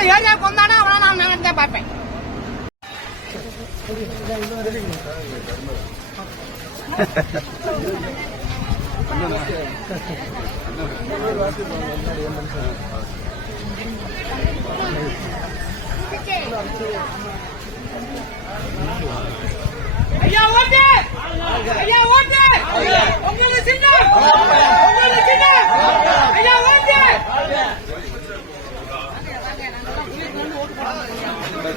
இந்த ஏரியாவுக்கு வந்தானே அவனை நான் நல்லது தான் பார்ப்பேன். ஐயா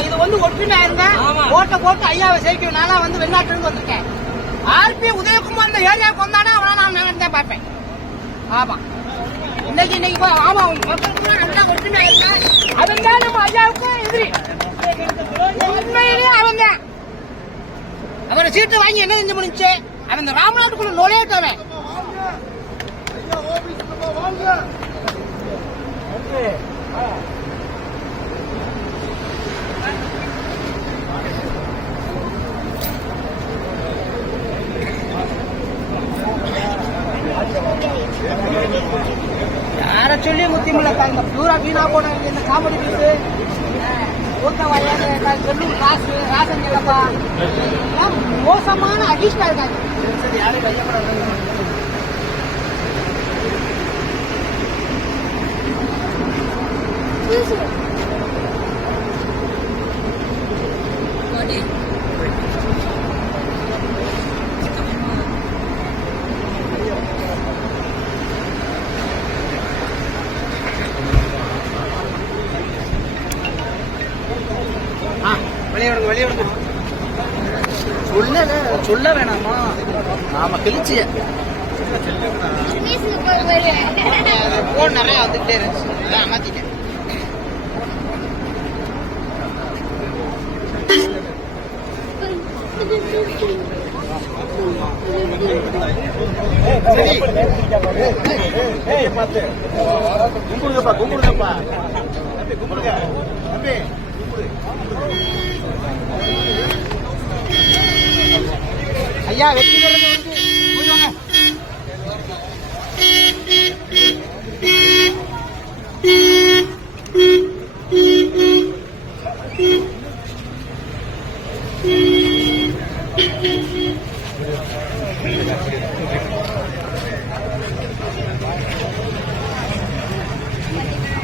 இது வந்து ஒற்றுமையா இருந்தா ஓட்ட போட்டு ஐயாவை சேர்க்க நானா வந்து வெளிநாட்டுல இருந்து வந்திருக்கேன் ஆர்பி உதயகுமார் இந்த ஏரியாவுக்கு வந்தானே அவனை நான் நல்லது தான் பார்ப்பேன் ஆமா. இன்னைக்கு இன்னைக்கு ஆமா மக்களுக்கு நல்லா இருந்தா அவன் தான் நம்ம ஐயாவுக்கு எதிரி. உண்மையிலேயே அவன் தான். அவரை சீட்டு வாங்கி என்ன செஞ்சு முடிச்சு அவன் இந்த ராமநாட்டுக்குள்ள நுழையிட்டவன். யார சொல்லி முத்திமுள்ள இந்த பூரா வீணா போன இந்த காமெடி பீஸு ஊத்த வயது செல்லும் காசு ராசன் இல்லப்பா எல்லாம் மோசமான அடிஷ்டா இருக்காங்க சரி யாரும் கையப்படாது வெளியே விடுங்க வெளியே விடுங்க சொல்லல சொல்ல வேணாமா நாம கிழிச்சிய போன் நிறைய வந்துகிட்டே இருந்துச்சு அமர்த்திட்டேன் கும்பிடுங்கப்பா கும்பிடுங்கப்பா கும்பிடுங்க ஐயா வெற்றி பெறது வந்து போய் வாங்க